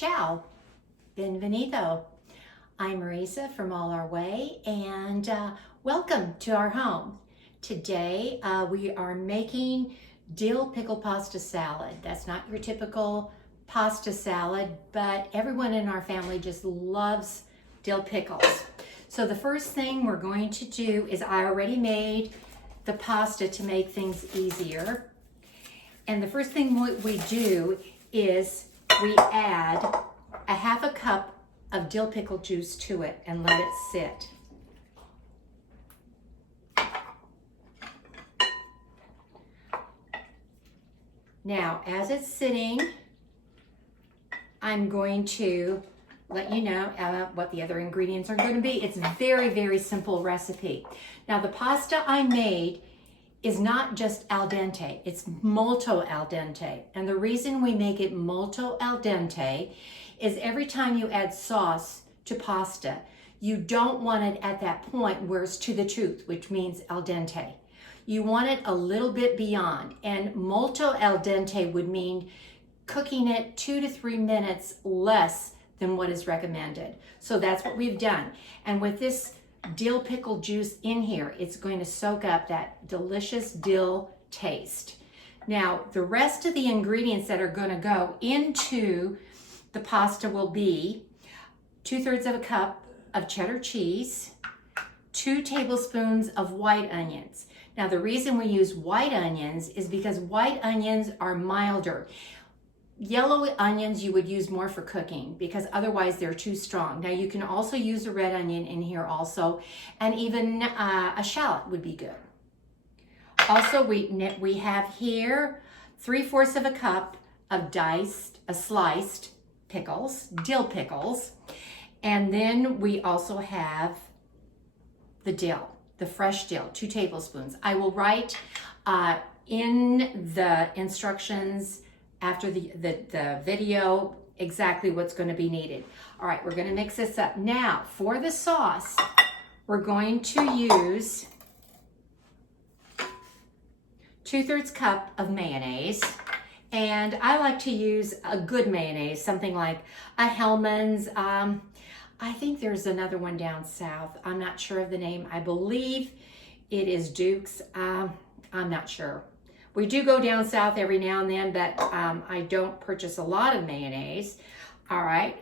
Ciao, benvenuto. I'm Marisa from All Our Way, and welcome to our home. Today we are making dill pickle pasta salad. That's not your typical pasta salad, but everyone in our family just loves dill pickles. So the first thing we're going to do is I already made the pasta to make things easier. And the first thing we do is we add a half a cup of dill pickle juice to it and let it sit. Now, as it's sitting, I'm going to let you know what the other ingredients are going to be. It's a very, very simple recipe. Now, the pasta I made is not just al dente, it's molto al dente. And the reason we make it molto al dente is every time you add sauce to pasta, you don't want it at that point where it's to the tooth, which means al dente. You want it a little bit beyond, and molto al dente would mean cooking it 2 to 3 minutes less than what is recommended. So that's what we've done. And with this dill pickle juice in here, it's going to soak up that delicious dill taste. Now, the rest of the ingredients that are going to go into the pasta will be 2/3 of a cup of cheddar cheese, 2 tablespoons of white onions. Now, the reason we use white onions is because white onions are milder. Yellow onions you would use more for cooking because otherwise they're too strong. Now you can also use a red onion in here also, and even a shallot would be good. Also, we have here 3/4 of a cup of sliced pickles, dill pickles, and then we also have the dill, the fresh dill, 2 tablespoons. I will write in the instructions after the video exactly what's going to be needed. All right, we're going to mix this up. Now, for the sauce, we're going to use 2/3 cup of mayonnaise. And I like to use a good mayonnaise, something like a Hellmann's. I think there's another one down south. I'm not sure of the name. I believe it is Duke's. I'm not sure. We do go down south every now and then, but I don't purchase a lot of mayonnaise. All right,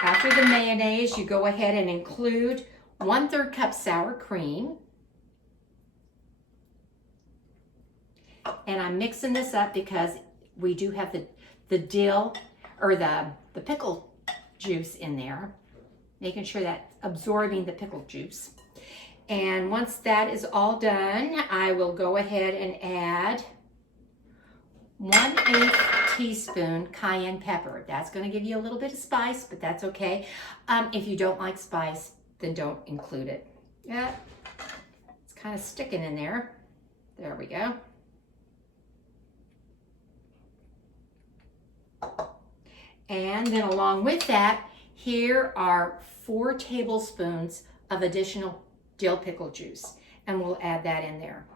after the mayonnaise, you go ahead and include 1/3 cup sour cream. And I'm mixing this up because we do have the dill, or the pickle juice in there, making sure that's absorbing the pickle juice. And once that is all done, I will go ahead and add 1/8 teaspoon cayenne pepper. That's going to give you a little bit of spice, but that's okay. If you don't like spice, then don't include it. Yeah, it's kind of sticking in there. There we go. And then along with that, here are 4 tablespoons of additional dill pickle juice, and we'll add that in there.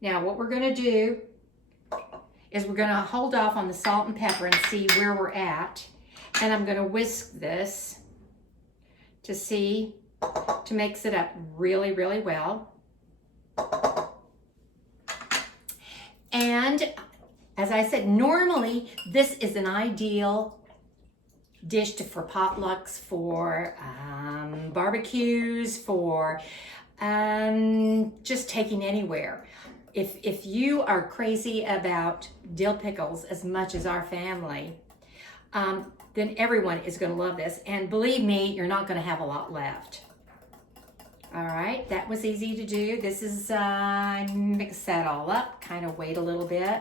Now, what we're going to do is we're going to hold off on the salt and pepper and see where we're at. And I'm going to whisk this to mix it up really, really well. And as I said, normally this is an ideal dish for potlucks, for barbecues, for just taking anywhere. If you are crazy about dill pickles as much as our family, then everyone is going to love this. And believe me, you're not going to have a lot left. All right, that was easy to do. This is, mix that all up, kind of wait a little bit.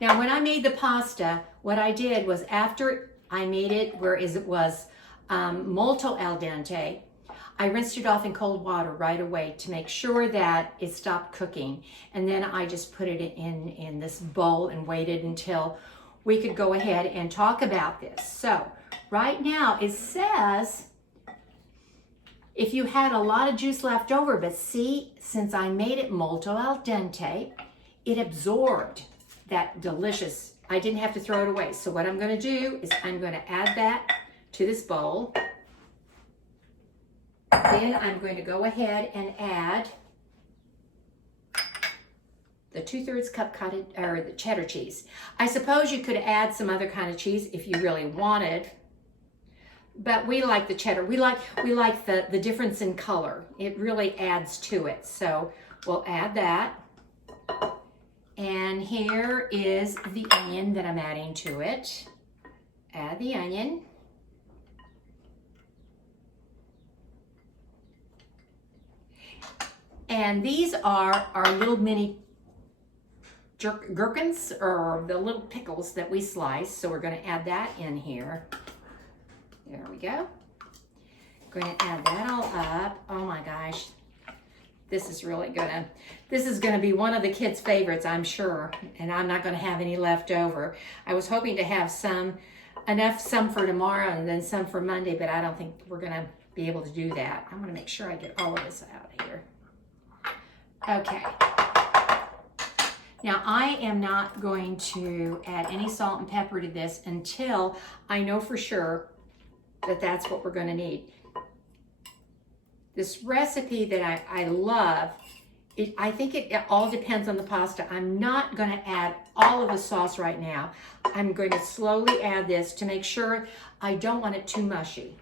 Now, when I made the pasta, what I did was after I made it, whereas it was molto al dente, I rinsed it off in cold water right away to make sure that it stopped cooking. And then I just put it in this bowl and waited until we could go ahead and talk about this. So right now it says if you had a lot of juice left over, but see, since I made it molto al dente, it absorbed that delicious I didn't have to throw it away. So what I'm going to do is I'm going to add that to this bowl. Then I'm going to go ahead and add the 2/3 cup the cheddar cheese. I suppose you could add some other kind of cheese if you really wanted, but we like the cheddar. We like the difference in color. It really adds to it. So we'll add that. And here is the onion that I'm adding to it. Add the onion. And these are our little mini gherkins, or the little pickles that we slice. So we're going to add that in here. There we go. Going to add that all up. Oh my gosh. This is really this is gonna be one of the kids' favorites, I'm sure, and I'm not gonna have any left over. I was hoping to have some for tomorrow and then some for Monday, but I don't think we're gonna be able to do that. I'm gonna make sure I get all of this out of here. Okay. Now I am not going to add any salt and pepper to this until I know for sure that that's what we're gonna need. This recipe that I love, I think it all depends on the pasta. I'm not going to add all of the sauce right now. I'm going to slowly add this to make sure I don't want it too mushy.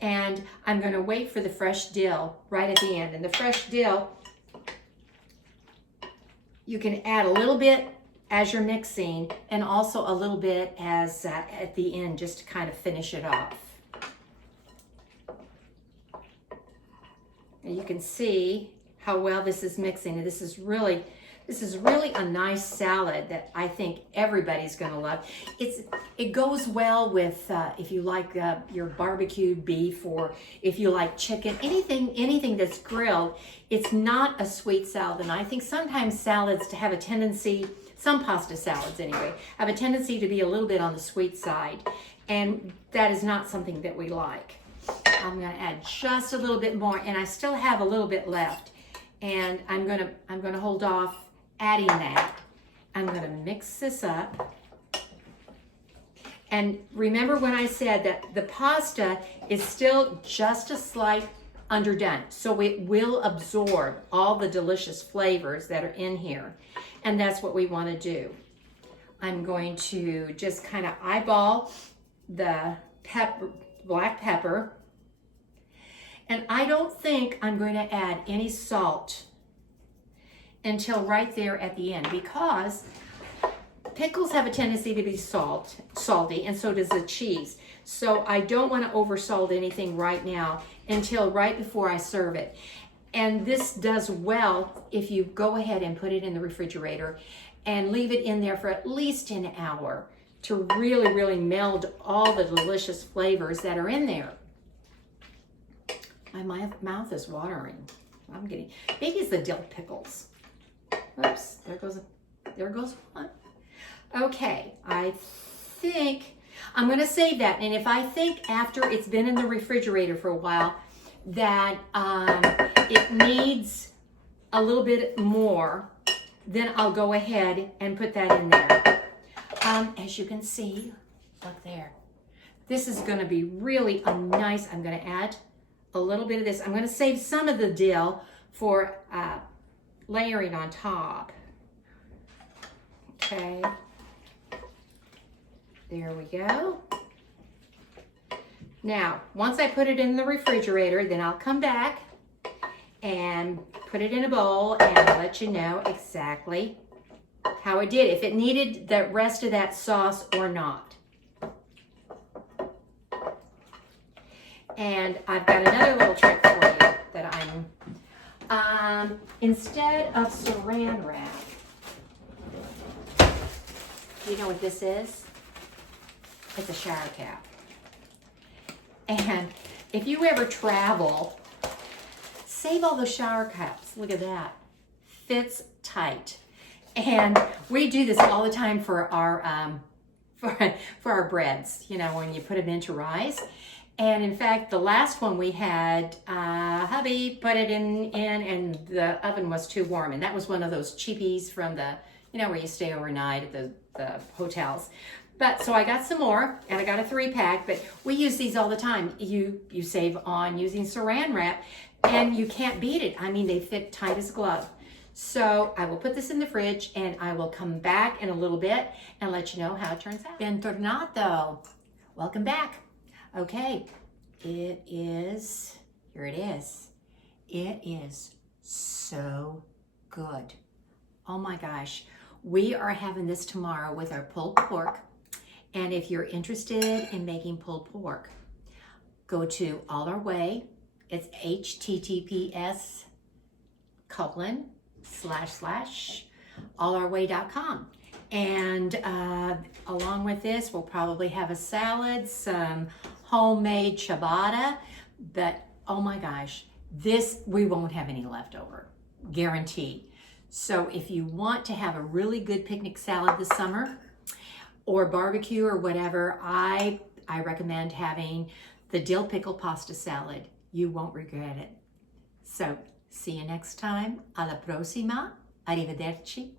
And I'm going to wait for the fresh dill right at the end. And the fresh dill, you can add a little bit as you're mixing, and also a little bit as at the end, just to kind of finish it off. And you can see how well this is mixing. This is really a nice salad that I think everybody's going to love. It goes well with if you like your barbecued beef, or if you like chicken, anything that's grilled. It's not a sweet salad, and I think sometimes salads have a tendency, some pasta salads anyway, have a tendency to be a little bit on the sweet side, and that is not something that we like. I'm going to add just a little bit more, and I still have a little bit left, and I'm going to hold off adding that. I'm going to mix this up. And remember when I said that the pasta is still just a slight underdone, so it will absorb all the delicious flavors that are in here, and that's what we want to do. I'm going to just kind of eyeball the black pepper. And I don't think I'm going to add any salt until right there at the end, because pickles have a tendency to be salty, and so does the cheese. So I don't want to oversalt anything right now until right before I serve it. And this does well if you go ahead and put it in the refrigerator and leave it in there for at least an hour to really, really meld all the delicious flavors that are in there. My mouth is watering. Maybe it's the dill pickles. Oops, there goes one. Okay, I think I'm gonna save that. And if I think after it's been in the refrigerator for a while that it needs a little bit more, then I'll go ahead and put that in there. As you can see, look there. This is gonna be really nice. I'm gonna add a little bit of this. I'm going to save some of the dill for layering on top. Okay. There we go. Now, once I put it in the refrigerator, then I'll come back and put it in a bowl and let you know exactly how it did, if it needed the rest of that sauce or not. And I've got another little trick for you that instead of saran wrap, do you know what this is? It's a shower cap. And if you ever travel, save all the shower caps. Look at that. Fits tight. And we do this all the time for our for our breads, you know, when you put them into rice. And in fact, the last one we had, hubby put it in and the oven was too warm. And that was one of those cheapies from the you know, where you stay overnight at the hotels. But so I got some more, and I got a 3-pack, but we use these all the time. You save on using saran wrap, and you can't beat it. I mean, they fit tight as a glove. So I will put this in the fridge, and I will come back in a little bit and let you know how it turns out. Bentornato. Welcome back. Okay, it is, here it is. It is so good. Oh my gosh. We are having this tomorrow with our pulled pork. And if you're interested in making pulled pork, go to All Our Way. It's https://allourway.com. And along with this, we'll probably have a salad, some homemade ciabatta. But oh my gosh, this, we won't have any leftover, guaranteed. So if you want to have a really good picnic salad this summer, or barbecue or whatever, I recommend having the Dill Pickle Pasta Salad. You won't regret it. So, see you next time. Alla prossima. Arrivederci.